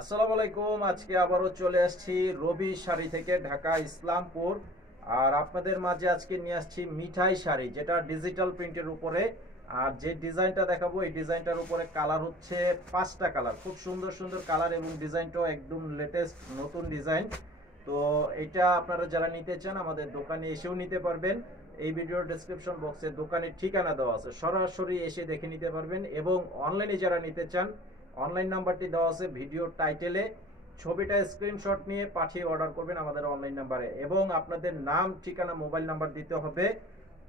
আসসালামু আলাইকুম। আজকে আবারও চলে আসছি রবি শাড়ি থেকে, ঢাকা ইসলামপুর। আর আপনাদের মাঝে আজকে নিয়ে আসছি মিঠাই শাড়ি, যেটা ডিজিটাল প্রিন্টের উপরে। আর যে ডিজাইনটা দেখাবো এই ডিজাইনটার উপরে কালার হচ্ছে 5টা কালার, খুব সুন্দর সুন্দর কালার এবং ডিজাইনটাও একদম লেটেস্ট নতুন ডিজাইন। তো এটা আপনারা যারা নিতে চান আমাদের দোকানে এসেও নিতে পারবেন। এই ভিডিওর ডেসক্রিপশন বক্সে দোকানের ঠিকানা দেওয়া আছে, সরাসরি এসে দেখে নিতে পারবেন। এবং অনলাইনে যারা নিতে চান অনলাইন নাম্বারটি দেওয়া আছে ভিডিওর টাইটেলে, ছবিটা স্ক্রিনশট নিয়ে পাঠিয়ে অর্ডার করবেন আমাদের অনলাইন নাম্বারে। এবং আপনাদের নাম, ঠিকানা, মোবাইল নাম্বার দিতে হবে।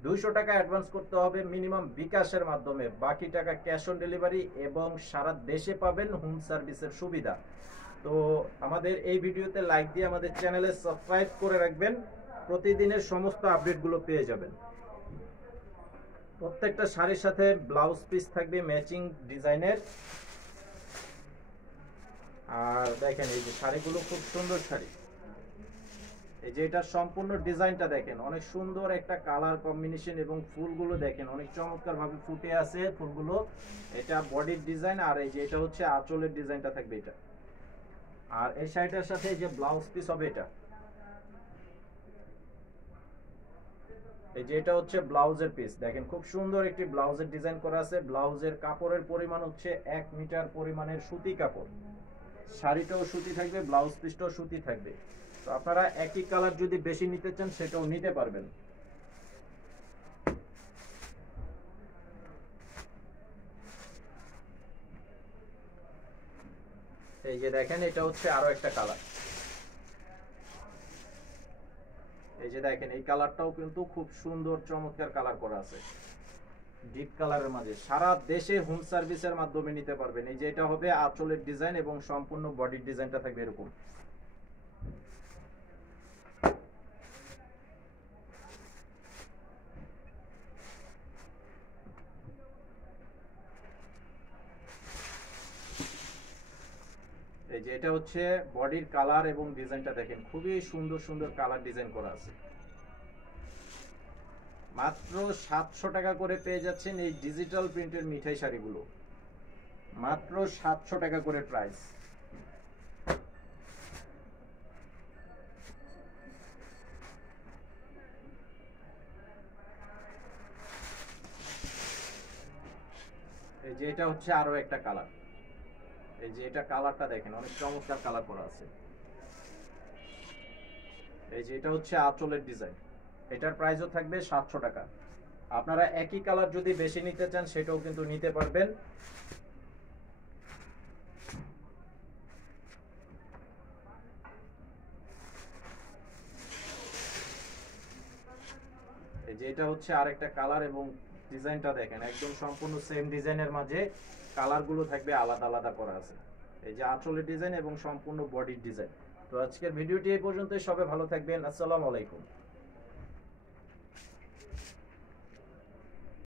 200 টাকা অ্যাডভান্স করতে হবে মিনিমাম বিকাশের মাধ্যমে, বাকি টাকা ক্যাশ অন ডেলিভারি এবং সারা দেশে পাবেন হোম সার্ভিসের সুবিধা। তো আমাদের এই ভিডিওতে লাইক দিয়ে আমাদের চ্যানেলে সাবস্ক্রাইব করে রাখবেন, প্রতিদিনের সমস্ত আপডেটগুলো পেয়ে যাবেন। প্রত্যেকটা শাড়ির সাথে ব্লাউজ পিস থাকবে ম্যাচিং ডিজাইনের। আর দেখেন এই যে শাড়িগুলো খুব সুন্দর শাড়ি। এই যে এটার সম্পূর্ণ ডিজাইনটা দেখেন, অনেক সুন্দর একটা কালার কম্বিনেশন এবং ফুলগুলো দেখেন অনেক চমৎকার ভাবে ফুটে আছে ফুলগুলো। এটা বডির ডিজাইন, আর এই যে এটা হচ্ছে আঁচলের ডিজাইনটা থাকবে এটা। আর এই শাড়িটার সাথে এই যে ব্লাউজ পিস হবে এটা। এই যে এটা হচ্ছে ব্লাউজের পিস, দেখেন খুব সুন্দর একটি ব্লাউজের ডিজাইন করা আছে। ব্লাউজের কাপড়ের পরিমাণ হচ্ছে 1 মিটার পরিমাণের সুতি কাপড়। শাড়িটাও সুতি থাকবে, ব্লাউজ পিসটাও সুতি থাকবে। তো আপনারা একই কালার যদি বেশি নিতে চান সেটাও নিতে পারবেন। এই যে দেখেন এটা হচ্ছে আরো একটা কালার। এই যে দেখেন এই কালারটাও কিন্তু খুব সুন্দর চমৎকার কালার করা আছে ডিপ কালারের মাঝে। সারা দেশে হোম সার্ভিসের মাধ্যমে নিতে পারবেন। এই যে এটা হবে আঁচলের ডিজাইন এবং সম্পূর্ণ বডির ডিজাইনটা থাকবে এরকম। এই যে এটা হচ্ছে বডির কালার এবং ডিজাইনটা দেখেন খুবই সুন্দর সুন্দর কালার ডিজাইন করা আছে। মাত্র 700 টাকা করে পেয়ে যাচ্ছেন এই ডিজিটাল প্রিন্টের মিঠাই শাড়িগুলো, মাত্র 700 টাকা করে প্রাইস। এই যে এটা হচ্ছে আরো একটা কালার। এই যে এটা কালারটা দেখেন অনেক চমৎকার কালার করা আছে। এই যে এটা হচ্ছে আঁচলের ডিজাইন, এটার প্রাইসও থাকবে 700 টাকা। আপনারা একই কালার যদি বেশি নিতে চান সেটাও কিন্তু নিতে পারবেন। এই যে এটা হচ্ছে আরেকটা কালার এবং ডিজাইনটা দেখেন একদম সম্পূর্ণ সেম ডিজাইনের মাঝে কালারগুলো থাকবে আলাদা আলাদা করা আছে। এই যে আঁচলের ডিজাইন এবং সম্পূর্ণ বডির ডিজাইন। তো আজকের ভিডিওটি এই পর্যন্তই, সবাই ভালো থাকবেন। আসসালামু আলাইকুম।